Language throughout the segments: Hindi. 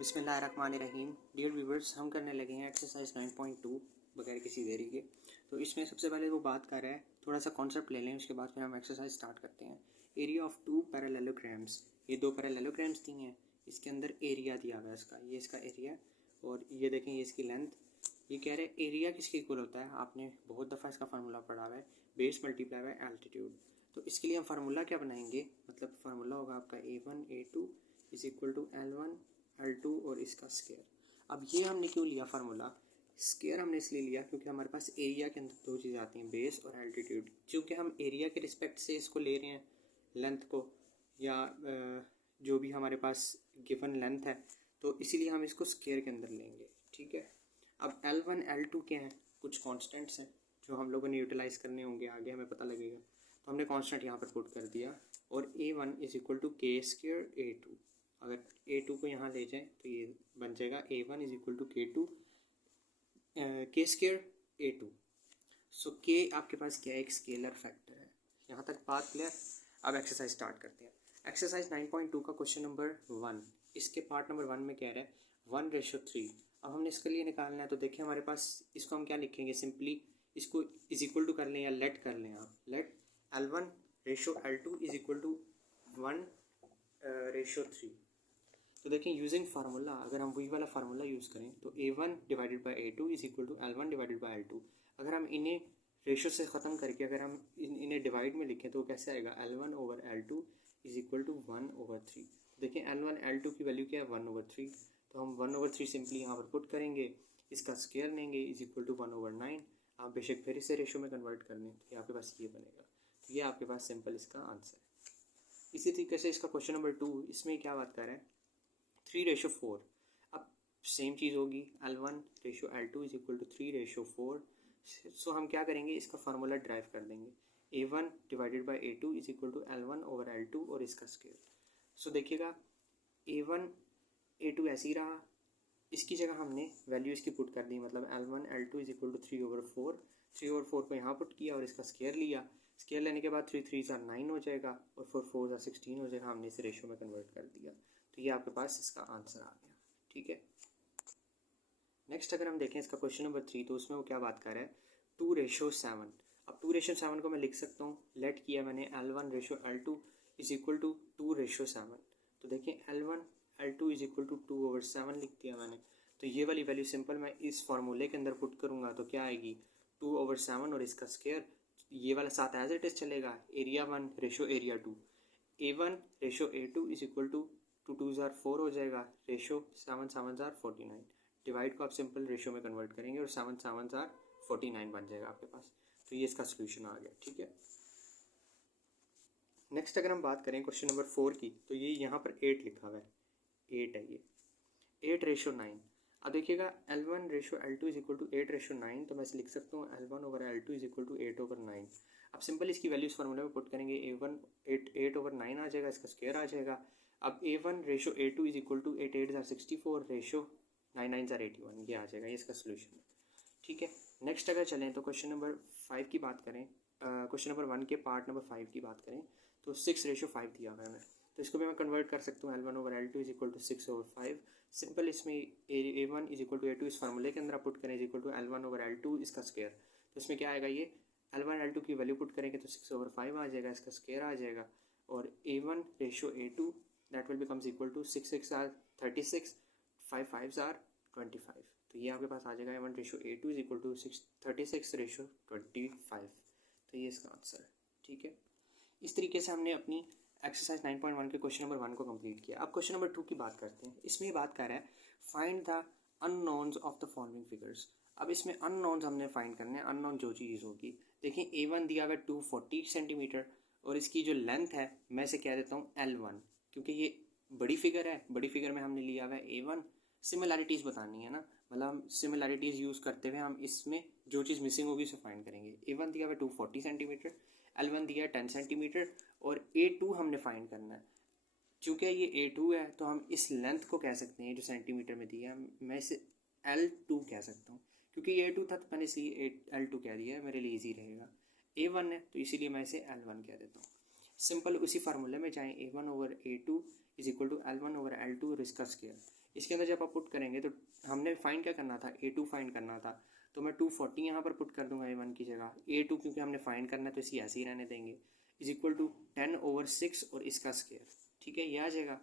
बिस्मिल्लाहिर्रहमानिर्रहीम। डियर व्यूवर्स, हम करने लगे हैं एक्सरसाइज 9.2 बगैर किसी देरी के। तो इसमें सबसे पहले वो बात कर रहा है, थोड़ा सा कॉन्सेप्ट ले लें, उसके बाद फिर हम एक्सरसाइज स्टार्ट करते हैं। एरिया ऑफ टू पैरेललोग्राम्स, ये दो पैरेललोग्राम्स दी हैं, इसके अंदर एरिया दिया हुआ है इसका, ये इसका एरिया और ये देखें ये इसकी लेंथ। ये कह रहे हैं एरिया किसके इक्वल होता है, आपने बहुत दफ़ा इसका फार्मूला पढ़ा हुआ है, बेस मल्टीप्लाई बाय एल्टीट्यूड। तो इसके लिए हम फार्मूला क्या बनाएंगे, मतलब फार्मूला होगा आपका A1 A2 is equal to L1 L2 और इसका स्केयर। अब ये हमने क्यों लिया फार्मूला, स्केयर हमने इसलिए लिया क्योंकि हमारे पास एरिया के अंदर दो चीज़ आती हैं, बेस और एल्टीट्यूड। क्योंकि हम एरिया के रिस्पेक्ट से इसको ले रहे हैं, लेंथ को, या जो भी हमारे पास गिवन लेंथ है, तो इसीलिए हम इसको स्केयर के अंदर लेंगे। ठीक है। अब L1 L2 क्या हैं, कुछ कॉन्स्टेंट्स हैं जो हम लोगों ने यूटिलाइज़ करने होंगे, आगे हमें पता लगेगा। तो हमने कांस्टेंट यहाँ पर पुट कर दिया और A1 इज इक्वल टू के स्क्वायर A2। अगर A2 को यहाँ ले जाएं तो ये बन जाएगा A1 इज इक्वल टू के स्क्वायर A2। सो के आपके पास क्या है, एक स्केलर फैक्टर है। यहाँ तक बात क्लियर। अब एक्सरसाइज स्टार्ट करते हैं। एक्सरसाइज 9.2 का क्वेश्चन नंबर 1, इसके पार्ट नंबर 1 में कह रहा है 1:3। अब हमने इसके लिए निकालना है, तो देखिए हमारे पास इसको हम क्या लिखेंगे, सिंपली इसको इज इक्वल टू कर लें या लेट कर लें आप। Let L1:L2 is equal to 1:3। तो देखें यूजिंग फार्मूला, अगर हम वही वाला फार्मूला यूज़ करें तो A1 divided by A2 is equal to L1 divided by L2। अगर हम इन्हें रेशो से ख़त्म करके अगर हम इन्हें डिवाइड में लिखें तो कैसे आएगा, L1 over L2 is equal to 1/3। देखें L1 L2 की वैल्यू क्या है, 1/3। तो हम 1/3 सिंपली यहाँ पर पुट करेंगे, इसका स्केयर लेंगे इज इक्वल टू 1/9। आप बेशक फिर इसे रेशो में कन्वर्ट कर लें तो आपके पास ये बनेगा। तो ये आपके पास सिंपल इसका आंसर है। इसी तरीके से इसका क्वेश्चन नंबर 2, इसमें क्या बात कर रहे हैं, 3:4। अब सेम चीज़ होगी, L1:L2 इज इक्वल टू 3:4। सो हम क्या करेंगे, इसका फार्मूला ड्राइव कर देंगे, A1 divided by A2 is equal to L1 over L2 और इसका स्केयर। सो देखिएगा A1 A2 ऐसे ही रहा, इसकी जगह हमने वैल्यू इसकी पुट कर दी, मतलब L1 L2 is equal to 3/4। 3/4 को यहाँ पुट किया और इसका स्केयर लिया। स्केयर लेने के बाद 3 3 9 हो जाएगा और 4 4 16 हो जाएगा। हमने इसे रेशो में कन्वर्ट कर दिया, तो ये आपके पास इसका आंसर आ गया। ठीक है। नेक्स्ट अगर हम देखें इसका क्वेश्चन नंबर 3, तो उसमें वो क्या बात कर रहा है, 2:7। अब 2:7 को मैं लिख सकता हूँ, लेट किया मैंने L1:L2 इज इक्वल टू 2:7। तो देखिए L1 L2 is equal to 2/7 लिख दिया मैंने। तो ये वाली वैल्यू सिंपल मैं इस फार्मूले के अंदर पुट करूँगा तो क्या आएगी, 2/7 और इसका स्केयर, ये वाला साथ एज इट इज चलेगा, area 1 ratio area 2। A1 ratio A2 is equal to 2 2 4 हो जाएगा, रेशो 7 7 49। डिवाइड को आप सिंपल रेशो में कन्वर्ट करेंगे और 7 7 49 बन जाएगा आपके पास। तो ये इसका सोल्यूशन आ गया। ठीक है। नेक्स्ट अगर हम बात करें क्वेश्चन नंबर 4 की, तो ये यहाँ पर 8 लिखा हुआ है, 8 है ये, 8:9। अब देखिएगा L1:L2 इज इक्वल टू 8:9। तो मैं इसे लिख सकता हूँ L1 over L2 is equal to 8/9। अब सिंपल इसकी वैल्यूज फार्मूले में पुट करेंगे, A1 8/9 आ जाएगा, इसका स्क्वायर आ जाएगा। अब A1:A2 is equal to 8 8 64 ratio 9 9 81, ये आ जाएगा, ये इसका सोल्यूशन है। ठीक है। नेक्स्ट अगर चलें तो क्वेश्चन नंबर 5 की बात करें, क्वेश्चन नंबर 1 के पार्ट नंबर 5 की बात करें, तो 6:5 दिया हुआ है हमें। तो इसको भी मैं कन्वर्ट कर सकता हूँ, L1 over L2 is equal to 6/5। Simple इसमें A1 is equal to A2 इस फार्मूले के अंदर आप पुट करें is equal to L1 over L2 इसका स्क्वायर। तो इसमें क्या आएगा, ये L1 L2 की वैल्यू पुट करेंगे तो 6/5 आ जाएगा, इसका स्क्वायर आ जाएगा। और A1 ratio A2 that will becomes equal to 6 6 36, 5 5 25। तो ये आपके पास आ जाएगा A1 ratio A2 is equal to 36:25। तो ये इसका आंसर है। ठीक है। इस तरीके से हमने अपनी एक्सरसाइज 9.1 के क्वेश्चन नंबर 1 को कंप्लीट किया। अब क्वेश्चन नंबर 2 की बात करते हैं। इसमें ये बात कर रहा है, find the unknowns of the following figures. अब इसमें अननोन्स हमने फाइंड करने हैं, अननोन जो चीज़ होगी। देखिए A1 दिया हुआ है 240 सेंटीमीटर और इसकी जो लेंथ है मैं इसे कह देता हूँ L1, क्योंकि ये बड़ी फिगर है, बड़ी फिगर में हमने लिया हुआ है A1। सिमिलैरिटीज़ बतानी है ना, मतलब हम सिमिलैरिटीज़ यूज़ करते हुए हम इसमें जो चीज़ मिसिंग होगी उसे फाइंड करेंगे। A1 दिया हुआ है 240 सेंटीमीटर, L1 दिया है 10 सेंटीमीटर और A2 हमने फाइंड करना है। चूँकि ये A2 है तो हम इस लेंथ को कह सकते हैं, जो सेंटीमीटर में दिया है मैं इसे L2 कह सकता हूँ, क्योंकि ये A2 था तो मैंने इसे L2 कह दिया है, मेरे लिए ईजी रहेगा। A1 है तो इसीलिए मैं इसे L1 कह देता हूँ। सिंपल उसी फार्मूले में जाएँ, A1 over A2 is equal to L1 over L2 और इसका स्क्वायर। इसके अंदर जब आप पुट करेंगे तो हमने फाइंड क्या करना था, A2 फाइंड करना था, तो मैं 240 यहाँ पर पुट कर दूंगा A1 की जगह। A2 क्योंकि हमने फाइंड करना है तो इसी ऐसे ही रहने देंगे, इज इक्वल टू 10/6 और इसका स्क्वायर। ठीक है, ये आ जाएगा।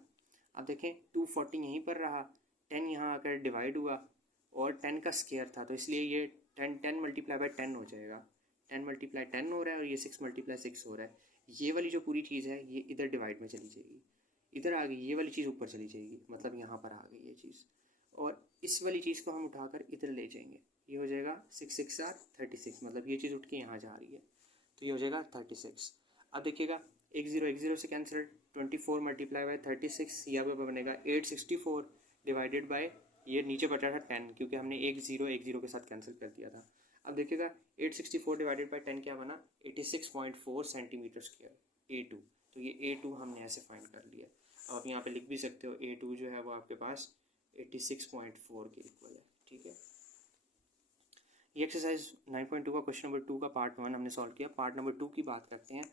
अब देखें 240 यहीं पर रहा, 10 यहाँ आकर डिवाइड हुआ और 10 का स्क्वायर था, तो इसलिए ये 10 मल्टीप्लाई बाय 10 हो जाएगा। 10 मल्टीप्लाई 10 हो रहा है और ये 6 मल्टीप्लाई 6 हो रहा है। ये वाली जो पूरी चीज़ है ये इधर डिवाइड में चली जाएगी, इधर आ गई, ये वाली चीज़ ऊपर चली जाएगी, मतलब यहाँ पर आ गई ये चीज़, और इस वाली चीज़ को हम उठाकर इधर ले जाएंगे, ये हो जाएगा 6 6 36, मतलब ये चीज़ उठ के यहाँ जा रही है, तो ये हो जाएगा 36। अब देखिएगा एक ज़ीरो से कैंसिल, 24 मल्टीप्लाई बाय 36, यहाँ पर बनेगा 864 डिवाइडेड बाय, ये नीचे बचा था 10 क्योंकि हमने एक ज़ीरो के साथ कैंसिल कर दिया था। अब देखिएगा 864 डिवाइडेड बाय 10 क्या बना, 86.4 सेंटीमीटर स्क्वायर A2। तो ये A2 हमने ऐसे फाइंड कर लिया। अब आप यहाँ पे लिख भी सकते हो A2 जो है वो आपके पास 86.4 के इक्वल है। ठीक है, ये एक्सरसाइज 9.2 का क्वेश्चन नंबर 2 का पार्ट 1 हमने सॉल्व किया। पार्ट नंबर 2 की बात करते हैं।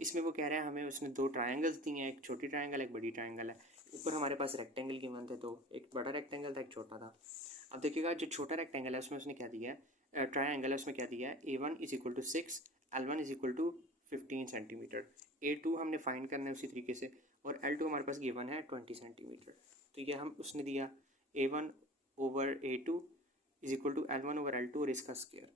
इसमें वो कह रहे हैं हमें, उसने दो ट्रायंगल्स दिए हैं, एक छोटी ट्रायंगल एक बड़ी ट्रायंगल है। ऊपर हमारे पास रेक्टेंगल गिवन थे, तो एक बड़ा रेक्टेंगल था एक छोटा था। अब देखिएगा जो छोटा रेक्टेंगल है उसमें उसने क्या दिया है, ट्रायंगल है उसमें क्या दिया है, A1 is equal to 6, L1 is equal to 15 centimetre. A2 हमने फाइंड करना है उसी तरीके से, और L2 हमारे पास गिवन है 20 सेंटीमीटर। तो ये हम उसने दिया A1 over A2 is equal to L1 over L2 और इसका स्क्वायर।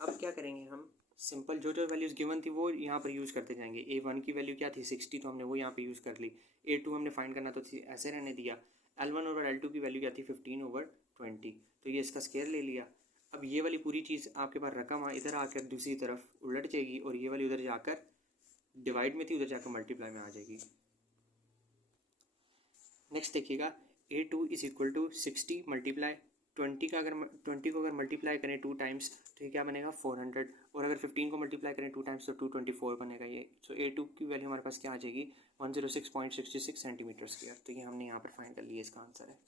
अब क्या करेंगे हम, सिंपल जो जो वैल्यूज़ गिवन थी वो यहाँ पर यूज़ करते जाएंगे। A1 की वैल्यू क्या थी 60, तो हमने वो यहाँ पे यूज़ कर ली। A2 हमने फाइंड करना तो ऐसे रहने दिया। L1 ओवर L2 की वैल्यू क्या थी 15 ओवर 20, तो ये इसका स्क्वायर ले लिया। अब ये वाली पूरी चीज़ आपके पास रकम इधर आकर दूसरी तरफ उलट जाएगी, और ये वाली उधर जाकर डिवाइड में थी उधर जाकर मल्टीप्लाई में आ जाएगी। नेक्स्ट देखिएगा A2 is equal to 60 multiply 20 को अगर मल्टीप्लाई करें 2 टाइम्स तो ये क्या बनेगा 400, और अगर 15 को मल्टीप्लाई करें 2 टाइम्स तो 224 बनेगा ये। सो A2 की वैल्यू हमारे पास क्या आ जाएगी 106.66 सेंटीमीटर स्क्वायर। तो ये हमने यहाँ पर फाइंड कर लिया, इसका आंसर है।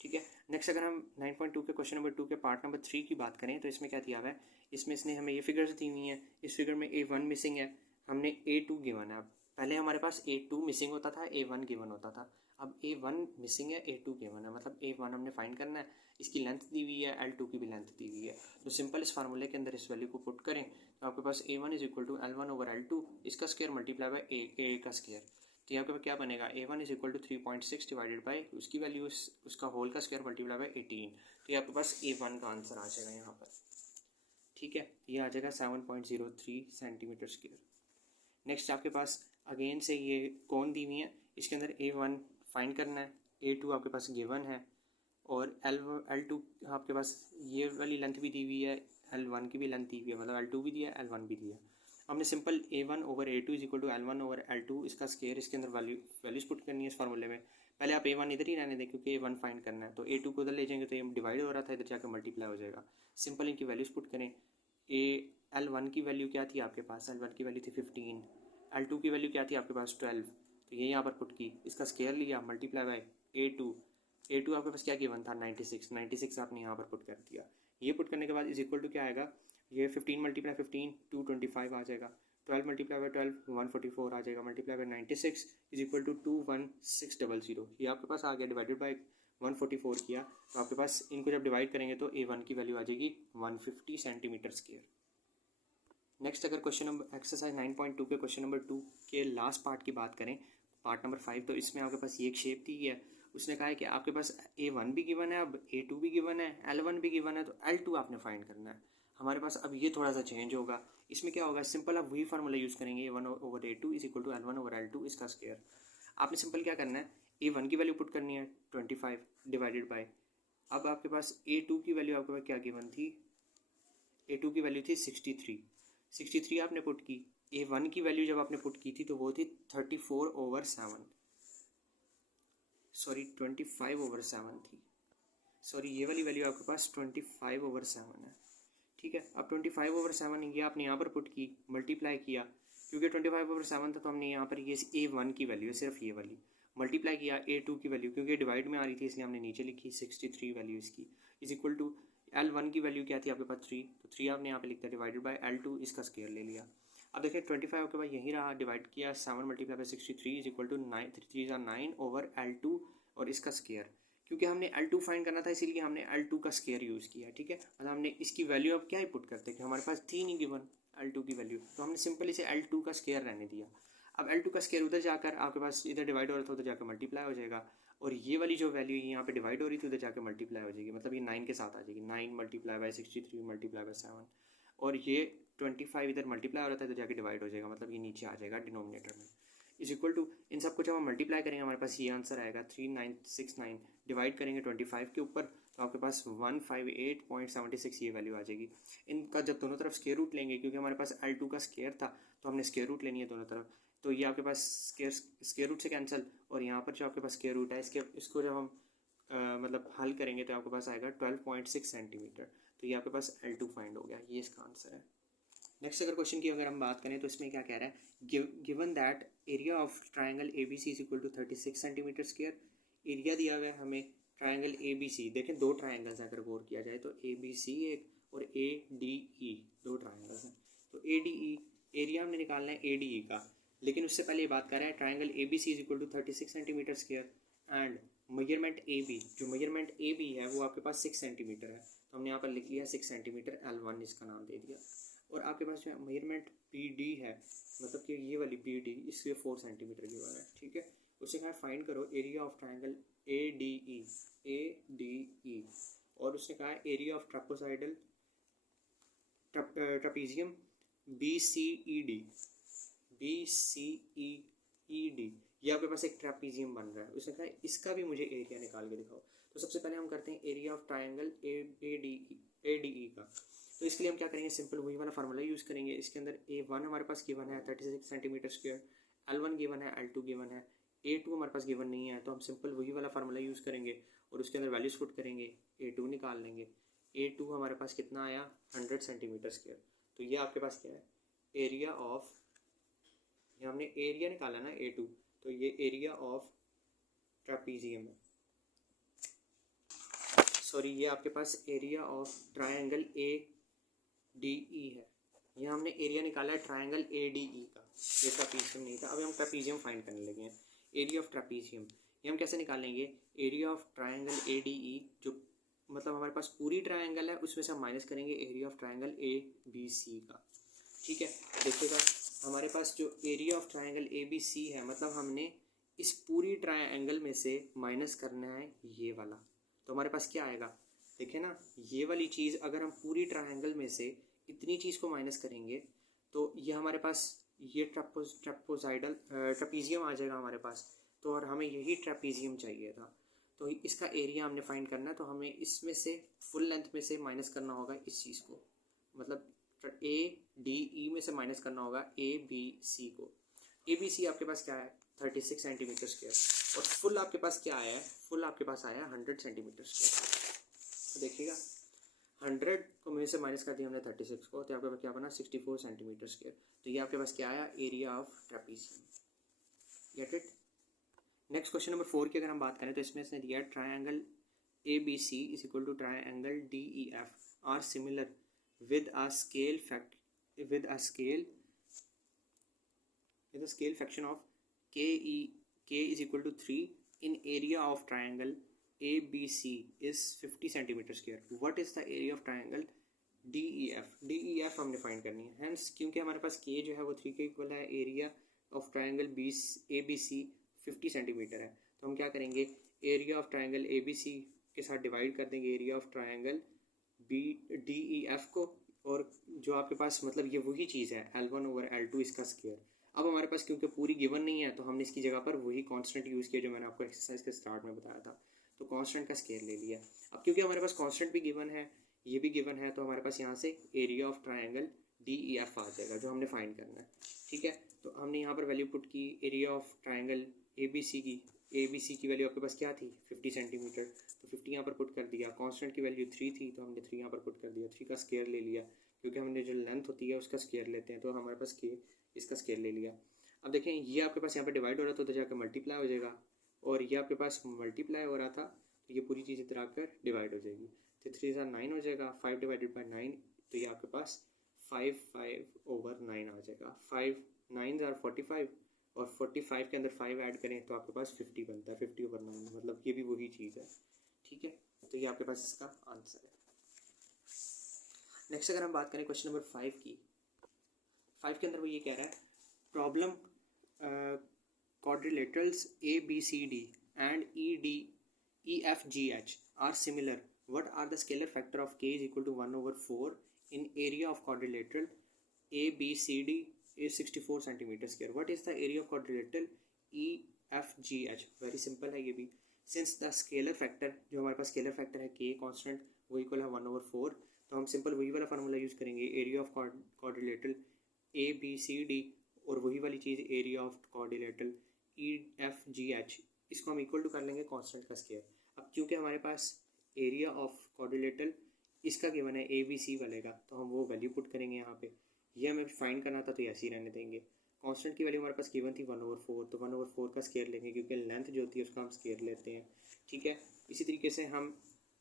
ठीक है, नेक्स्ट अगर हम 9.2 के क्वेश्चन नंबर 2 के पार्ट नंबर 3 की बात करें तो इसमें क्या दिया हुआ है, इसमें इसने हमें ये फिगर्स दी हुई हैं। इस फिगर में A1 मिसिंग है, हमने A2 गिवन है। अब पहले हमारे पास A2 मिसिंग होता था, A1 गिवन होता था। अब A1 मिसिंग है, A2 गिवन है, मतलब A1 हमने फाइंड करना है, इसकी लेंथ दी हुई है, L2 की भी लेंथ दी हुई है। तो सिंपल इस फार्मूले के अंदर इस वैल्यू को पुट करें तो आपके पास A1 is equal to L1 over L2 इसका स्क्वायर मल्टीप्लाई बाय A का स्क्वायर। तो यहाँ पे क्या बनेगा A1 is equal to 3.6 divided by उसकी वैल्यू उसका होल का स्क्वायर मल्टीप्लाई बाय 18। तो ये आपके पास A1 का आंसर आ जाएगा यहाँ पर। ठीक है, ये आ जाएगा 7.03 सेंटीमीटर स्क्वायर। नेक्स्ट आपके पास अगेन से ये कौन दी हुई है, इसके अंदर A1 फाइंड करना है, A2 आपके पास गिवन है, और L2 आपके पास ये वाली लेंथ भी दी हुई है, L1 की भी लेंथ दी हुई है, मतलब L2 भी दिया है L1 भी दिया है। हमने simple A1 over A2 is equal to L1 over L2 इसका स्क्वायर, इसके अंदर वैल्यूज पुट करनी है इस फार्मूले में। पहले आप A1 इधर ही रहने दें क्योंकि A1 फाइंड करना है, तो A2 को उधर ले जाएंगे तो ये डिवाइड हो रहा था, इधर जाकर मल्टीप्लाई हो जाएगा। सिंपल इनकी वैल्यूज पुट करें। L1 की वैल्यू क्या थी आपके पास, L1 की वैल्यू थी 15, L2 की वैल्यू क्या थी आपके पास 12, तो ये यहाँ पर पुट की, इसका स्क्वायर लिया मल्टीप्लाई बाय A2 आपके पास क्या गिवन था 96 आपने यहाँ पर पुट कर दिया। ये पुट करने के बाद इज इक्वल टू क्या आएगा, ये 15 मल्टीप्लाई 15 225 आ जाएगा, 12 मल्टीप्लाई बाय 12 144 आ जाएगा, multiply by 96 is equal to 21600। ये आपके पास आ गया, डिवाइडेड बाय 144 किया तो आपके पास इनको जब डिवाइड करेंगे तो A1 की वैल्यू आ जाएगी 150 सेंटीमीटर स्क्वायर। नेक्स्ट अगर क्वेश्चन नंबर एक्सरसाइज 9.2 के क्वेश्चन नंबर 2 के लास्ट पार्ट की बात करें, पार्ट नंबर 5, तो इसमें आपके पास ये एक शेप दी है। उसने कहा है कि आपके पास A1 भी गिवन है, अब A2 भी गिवन है, L1 भी गिवन है, तो L2 आपने फाइंड करना है हमारे पास। अब ये थोड़ा सा चेंज होगा, इसमें क्या होगा, सिंपल आप वही फार्मूला यूज़ करेंगे, A1 over A2 is equal to L1 over L2 इसका स्क्वायर। आपने सिंपल क्या करना है, A1 की वैल्यू पुट करनी है 25 डिवाइडेड बाय, अब आपके पास A2 की वैल्यू आपके पास क्या गिवन थी, A2 की वैल्यू थी 63 आपने पुट की। A1 की वैल्यू जब आपने पुट की थी तो वो थी 25/7 थी, सॉरी ये वाली वैल्यू आपके पास 25/7 है। ठीक है, अब 25/7 ये आपने यहाँ पर पुट की, मल्टीप्लाई किया, क्योंकि 25/7 था तो हमने यहाँ पर ये A1 की वैल्यू सिर्फ ये वाली मल्टीप्लाई किया A2 की वैल्यू, क्योंकि डिवाइड में आ रही थी इसलिए हमने नीचे लिखी 63 वैल्यू इसकी, इज इक्वल टू L1 की वैल्यू क्या थी आपके पास 3, तो 3 आपने यहाँ पे लिख दिया डिवाइडेड बाय L2 इसका स्क्वायर ले लिया। अब देखिए 25 के बाद यहीं रहा, डिवाइड किया 7 multiply by 63 is equal to 9 3 9 over L2 और इसका स्क्वायर। क्योंकि हमने L2 फाइंड करना था इसीलिए हमने L2 का स्केयर यूज़ किया, ठीक है। मतलब हमने इसकी वैल्यू अब क्या ही पुट करते कि हमारे पास थी नहीं गिवन L2 की वैल्यू, तो हमने सिंपल इसे L2 का स्केयर रहने दिया। अब L2 का स्केयर उधर जाकर आपके पास इधर डिवाइड हो रहा था उधर जाकर मल्टीप्लाई हो जाएगा, और ये वाली जो वैल्यू यहाँ पे डिवाइड हो रही थी उधर जाकर मल्टीप्लाई हो जाएगी, मतलब ये 9 के साथ आ जाएगी, 9 मल्टीप्लाई बाई 63 मल्टीप्लाई बाई 7, और ये 25 इधर मल्टीप्लाई हो रहा था इधर जाके डिवाइड हो जाएगा, मतलब ये नीचे आ जाएगा डिनोमिनेटर में, इज इक्वल टू इन सब कुछ जब हम मल्टीप्लाई करेंगे हमारे पास ये आंसर आएगा 3969, डिवाइड करेंगे 25 के ऊपर तो आपके पास 158.76 ये वैल्यू आ जाएगी। इनका जब दोनों तरफ स्केयर रूट लेंगे, क्योंकि हमारे पास L2 का स्केयर था तो हमने स्केयर रूट लेनी है दोनों तरफ, तो ये आपके पास स्केयर रूट से कैंसिल, और यहाँ पर जो आपके पास स्केयर रूट है इसको जब हम मतलब हल करेंगे तो आपके पास आएगा 12.6 सेंटीमीटर, तो ये आपके पास L2 फाइंड हो गया, ये इसका आंसर है। नेक्स्ट अगर क्वेश्चन की अगर हम बात करें तो इसमें क्या कह रहा है, given that area of triangle ABC is equal to 36 centimetre square, area दिया हुआ है हमें ट्राइंगल ABC, देखें दो ट्राइंगल्स अगर गौर किया जाए तो ABC एक और ADE दो ट्राइंगल्स हैं, तो ADE एरिया हमने निकालना है ADE का, लेकिन उससे पहले ये बात कर रहा है triangle ABC is equal to 36 centimetre square and measurement AB, जो मेजरमेंट AB है वो आपके पास 6 सेंटीमीटर है, तो हमने यहाँ पर लिख लिया 6 सेंटीमीटर, L1 इसका नाम दे दिया, और आपके पास जो मेजरमेंट PD है, मतलब कि ये वाली PD इसलिए 4 सेंटीमीटर की वाला है, ठीक है। उससे कहा फाइंड करो एरिया ऑफ ट्राइंगल ADE, और उसने कहा एरिया ऑफ ट्रापोसाइडल ट्रापीजियम BCED, ये आपके पास एक ट्रापीजियम बन रहा है, उसने कहा इसका भी मुझे एरिया निकाल के दिखाओ। तो सबसे पहले हम करते हैं एरिया ऑफ ट्राइंगल ADE का, तो इसके लिए हम क्या करेंगे, सिंपल वही वाला फार्मूला यूज़ करेंगे। इसके अंदर A1 हमारे पास गिवन है 36 सेंटीमीटर स्क्वायर, L1 गिवन है, L2 गिवन है, A2 हमारे पास गिवन नहीं है, तो हम सिंपल वही वाला फार्मूला यूज़ करेंगे और उसके अंदर वैल्यूज पुट करेंगे, A2 निकाल लेंगे। A2 हमारे पास कितना आया 100 सेंटीमीटर स्क्वायर, तो ये आपके पास क्या है एरिया ऑफ, ये हमने एरिया निकाला ना A2, तो ये एरिया ऑफ ट्रापीजियम है, सॉरी ये आपके पास एरिया ऑफ ट्राइंगल ADE है, ये हमने एरिया निकाला है ट्राइंगल ADE का, ये ट्रापीजियम नहीं था। अभी हम ट्रापीजियम फाइंड करने लगे हैं, एरिया ऑफ ट्रापीजियम, ये हम कैसे निकालेंगे, एरिया ऑफ ट्राइंगल ADE जो मतलब हमारे पास पूरी ट्राइंगल है उसमें से हम माइनस करेंगे एरिया ऑफ ट्राइंगल ABC का, ठीक है। देखिएगा हमारे पास जो एरिया ऑफ ट्राइंगल ABC है, मतलब हमने इस पूरी ट्राइंगल में से माइनस करना है ये वाला, तो हमारे पास क्या आएगा, देखिए ना ये वाली चीज़ अगर हम पूरी ट्राइंगल में से इतनी चीज़ को माइनस करेंगे तो ये हमारे पास ये ट्रापोसाइडल ट्रापीजियम आ जाएगा हमारे पास, तो और हमें यही ट्रापीजियम चाहिए था, तो इसका एरिया हमने फाइंड करना है, तो हमें इसमें से फुल लेंथ में से माइनस करना होगा इस चीज़ को, मतलब ADE में से माइनस करना होगा ABC को। ABC आपके पास क्या है 36 सेंटीमीटर स्क्वायर, और फुल आपके पास क्या आया है, फुल आपके पास आया 100 सेंटीमीटर स्क्वायर, तो देखिएगा 100 को में से माइनस कर दिया हमने 36 को, तो आपके पास क्या बना 64 सेंटीमीटर स्क्वायर, तो ये आपके पास क्या आया area of trapezium, get it. Next question number 4 की अगर हम बात करें तो इसमें इसने दिया triangle ABC is equal to triangle DEF are similar with a scale fraction of k is equal to 3 in area of triangle ABC is 50 centimeter square. What is the area of triangle DEF हमने फाइंड करनी है, hence क्योंकि हमारे पास k जो है वो 3 के इक्वल है, area of triangle ABC 50 centimetre है, तो हम क्या करेंगे एरिया ऑफ ट्राइंगल ABC के साथ डिवाइड कर देंगे एरिया ऑफ ट्राइंगल DEF को, और जो आपके पास मतलब ये वही चीज़ है L1 ओवर L2 इसका स्क्वायर। अब हमारे पास क्योंकि पूरी गिवन नहीं है तो हमने इसकी जगह पर वही कांस्टेंट यूज़ किया जो मैंने आपको एक्सरसाइज के स्टार्ट में बताया था, तो कांस्टेंट का स्क्वायर ले लिया। अब क्योंकि हमारे पास कांस्टेंट भी गिवन है ये भी गिवन है, तो हमारे पास यहाँ से एरिया ऑफ ट्राइंगल DEF आ जाएगा जो हमने फाइंड करना है, ठीक है। तो हमने यहाँ पर वैल्यू पुट की एरिया ऑफ ट्राइंगल ABC की वैल्यू आपके पास क्या थी 50 सेंटीमीटर, तो 50 यहाँ पर पुट कर दिया, कांस्टेंट की वैल्यू 3 थी तो हमने 3 यहाँ पर पुट कर दिया, 3 का स्क्वायर ले लिया, क्योंकि हमने जो लेंथ होती है उसका स्क्वायर लेते हैं, तो हमारे पास के इसका स्क्वायर ले लिया। अब देखें ये आपके पास यहाँ पर डिवाइड हो रहा था तो जाकर मल्टीप्लाई हो जाएगा, और ये आपके पास मल्टीप्लाई हो रहा था तो ये पूरी चीज़ इधर आकर डिवाइड हो जाएगी, तो 3 × 9 हो जाएगा, 5 डिवाइडेड बाई 9, तो ये आपके पास 5/9 आ जाएगा, 5 9 are 45 और 45 के अंदर 5 ऐड करें तो आपके पास 50 बनता है, 50/9, मतलब ये भी वही चीज़ है। ठीक है, तो ये आपके पास इसका आंसर है। नेक्स्ट अगर हम बात करें क्वेश्चन नंबर 5 की, 5 के अंदर वो ये कह रहा है problem quadrilaterals ABCD and EFGH are similar. What are the scalar factor of k is equal to 1/4 in area of quadrilateral ABCD is 64 centimeter square. What is the area of quadrilateral EFGH? Very simple है ये भी। Since the scalar factor जो हमारे पास scalar factor है k constant वो इक्वल है 1/4, तो हम सिंपल वही वाला फार्मूला यूज़ करेंगे, एरिया ऑफ quadrilateral ABCD और वही वाली चीज़ एरिया ऑफ quadrilateral EFGH, इसको हम इक्वल टू कर लेंगे कांस्टेंट का स्क्वायर। अब क्योंकि हमारे पास एरिया ऑफ quadrilateral इसका गिवन है ABC वाले का, तो हम वो वैल्यू पुट करेंगे यहाँ पे। ये हमें फाइंड करना था तो ऐसे ही रहने देंगे। कांस्टेंट की वैल्यू हमारे पास गिवन थी 1/4, तो 1/4 का स्क्वायर लेंगे क्योंकि लेंथ जो होती है उसका हम स्क्वायर लेते हैं। ठीक है, इसी तरीके से हम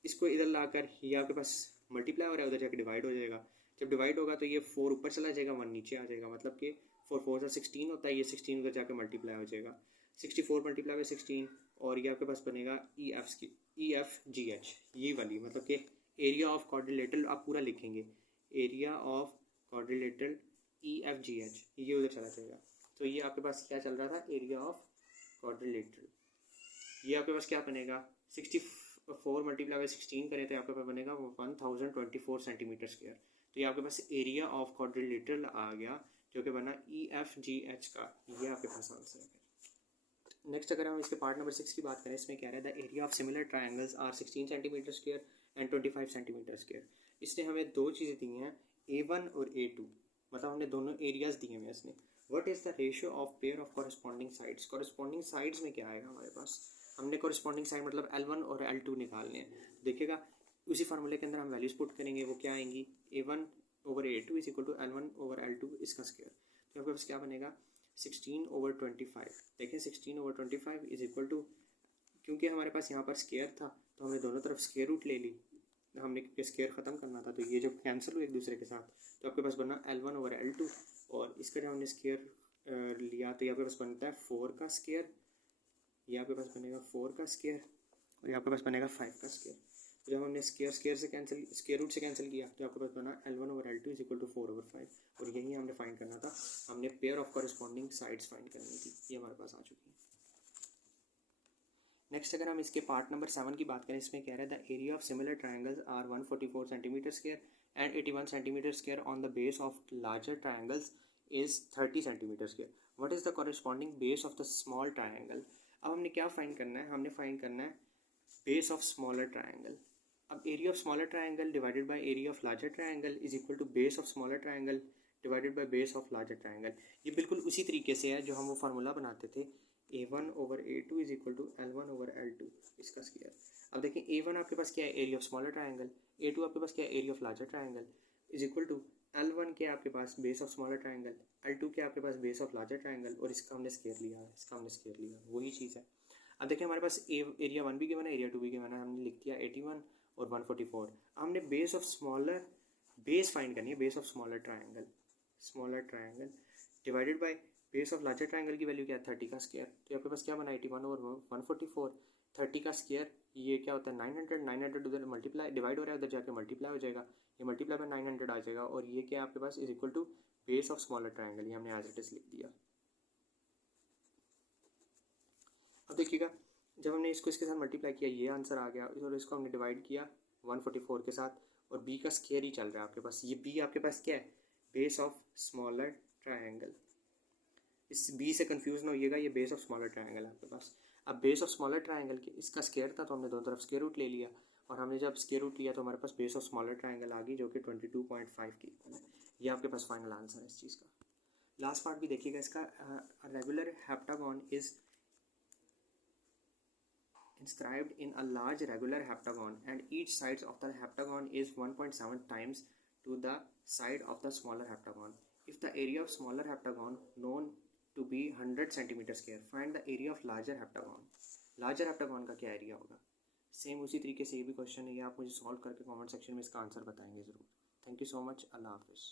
इसको इधर लाकर ये आपके पास मल्टीप्लाई हो रहा है, उधर जाके डिवाइड हो जाएगा। जब डिवाइड होगा तो ये 4 ऊपर चला जाएगा, 1 नीचे आ जाएगा, मतलब कि 4 4 से 16 होता है, ये 16 उधर जाके मल्टीप्लाई हो जाएगा, 64 मल्टीप्लाई बाई 16, और ये आपके पास बनेगा EFGH ये वाली, मतलब कि एरिया ऑफ क्वाड्रिलेटरल आप पूरा लिखेंगे, एरिया ऑफ क्वाड्रिलेटरल EFGH ये उधर चला जाएगा। तो ये आपके पास क्या चल रहा था, एरिया ऑफ क्वाड्रिलेटरल, ये आपके पास क्या बनेगा 64 मल्टीप्लाई बाई 16 करें तो आपके पास बनेगा 1024 सेंटीमीटर स्क्वायर। तो ये आपके पास एरिया ऑफ क्वाड्रिलेटरल आ गया जो कि बना EFGH का, ये आपके पास आंसर है। नेक्स्ट अगर हम इसके पार्ट नंबर 6 की बात करें, इसमें क्या है the area of similar triangles are 16 centimetre square and 25 centimetre square. इसने हमें दो चीज़ें दी हैं, A1 और A2, मतलब हमने दोनों एरियाज दिए हैं इसने। What is the ratio of pair of corresponding sides, corresponding sides में क्या आएगा हमारे पास, हमने कॉरस्पॉन्डिंग साइड मतलब L1 और L2 निकालने हैं। देखिएगा उसी फार्मूले के अंदर हम वैल्यूज पुट करेंगे, वो क्या आएंगी, A1/A2 is equal to L1/L2 इसका स्क्वायर। तो आपके पास क्या बनेगा 16/25। देखें 16/25 इज इक्वल टू, क्योंकि हमारे पास यहाँ पर स्क्वायर था तो हमने दोनों तरफ स्क्वायर रूट ले ली, हमने स्क्वायर ख़त्म करना था, तो ये जब कैंसिल हुए एक दूसरे के साथ तो आपके पास बना L1/L2, और इसका जब हमने स्क्वायर लिया तो यहाँ पे पास बनता है 4 का स्क्वायर, ये आपके पास बनेगा 4 का स्क्वायर, और यहाँ पे पास बनेगा 5 का स्क्वायर। तो जब हमने स्क्वायर से कैंसिल, स्क्वायर रूट से कैंसिल किया तो आपके पास बना L1/L2 इज इक्वल टू 4/5, और यही हमने फाइंड करना था, हमने pair of corresponding sides find करनी थी, ये हमारे पास आ चुकी है। नेक्स्ट अगर हम इसके पार्ट नंबर 7 की बात करें, इसमें कह रहा है the area of similar triangles are 144 centimetre square and 81 centimetre square on the base of larger triangles is 30 centimetre square. What is the corresponding base of the small triangle. अब हमने क्या फाइंड करना है, हमने फाइंड करना है बेस ऑफ स्मॉलर ट्रायंगल। अब area of smaller triangle divided by area of larger triangle is equal to base of smaller triangle divided by base of larger triangle. ये बिल्कुल उसी तरीके से है जो हम वो फार्मूला बनाते थे, A1/A2 is equal to L1/L2 इसका स्क्वायर। अब देखिए A1 आपके पास क्या है, area of smaller triangle, A2 आपके पास क्या है, area of larger triangle, is equal to L1 के आपके पास base of smaller triangle, L2 के आपके पास बेस ऑफ लार्जर ट्रायंगल, और इसका हमने स्क्वायर लिया है, इसका हमने स्क्वायर लिया, वही चीज़ है। अब देखिए हमारे पास एरिया 1 भी गिवन है, एरिया 2 भी गिवन है, हमने लिख दिया 81 और 144। हमने base of smaller, base find करनी है, base of smaller triangle divided by base of larger triangle की वैल्यू क्या है 30 का स्क्वायर। तो आपके पास क्या बना 81/144, 30 का स्क्वायर ये क्या होता है 900, 900 उधर मल्टीप्लाई डिवाइड हो रहा है, उधर जाके मल्टीप्लाई हो जाएगा, ये मल्टीप्लाई बाय 900 आ जाएगा, और ये क्या आपके पास is equal to base of smaller triangle, ये हमने एज इट इज लिख दिया। अब देखिएगा जब हमने इसको इसके साथ मल्टीप्लाई किया ये आंसर आ गया, और इसको हमने डिवाइड किया 144 के साथ, और बी का स्क्वायर ही चल रहा है आपके पास, ये बी आपके पास क्या है बेस ऑफ स्मॉलर ट्रायंगल। इस बी से कंफ्यूज ना होइएगा, ये बेस ऑफ स्मॉलर ट्रायंगल है आपके पास। अब बेस ऑफ स्मॉलर ट्रायंगल के इसका स्क्वायर था तो हमने दोनों तरफ स्क्वायर रूट ले लिया, और हमने जब स्क्वायर रूट लिया तो हमारे पास बेस ऑफ स्मॉलर ट्रायंगल आ गई जो कि 22.5 की इक्वल है। ये आपके पास फाइनल आंसर है इस चीज़ का। लास्ट पार्ट भी देखिएगा इसका, regular heptagon is inscribed in a large regular heptagon and each sides of the heptagon is 1.7 times to the side of the smaller heptagon. If the area of smaller heptagon known to be 100 centimeter square, find the area of larger heptagon. larger heptagon का क्या एरिया होगा। सेम उसी तरीके से ये भी क्वेश्चन है, ये आप मुझे सॉल्व करके कमेंट सेक्शन में इसका आंसर बताएंगे ज़रूर। थैंक यू सो मच, अल्लाह हाफिज़।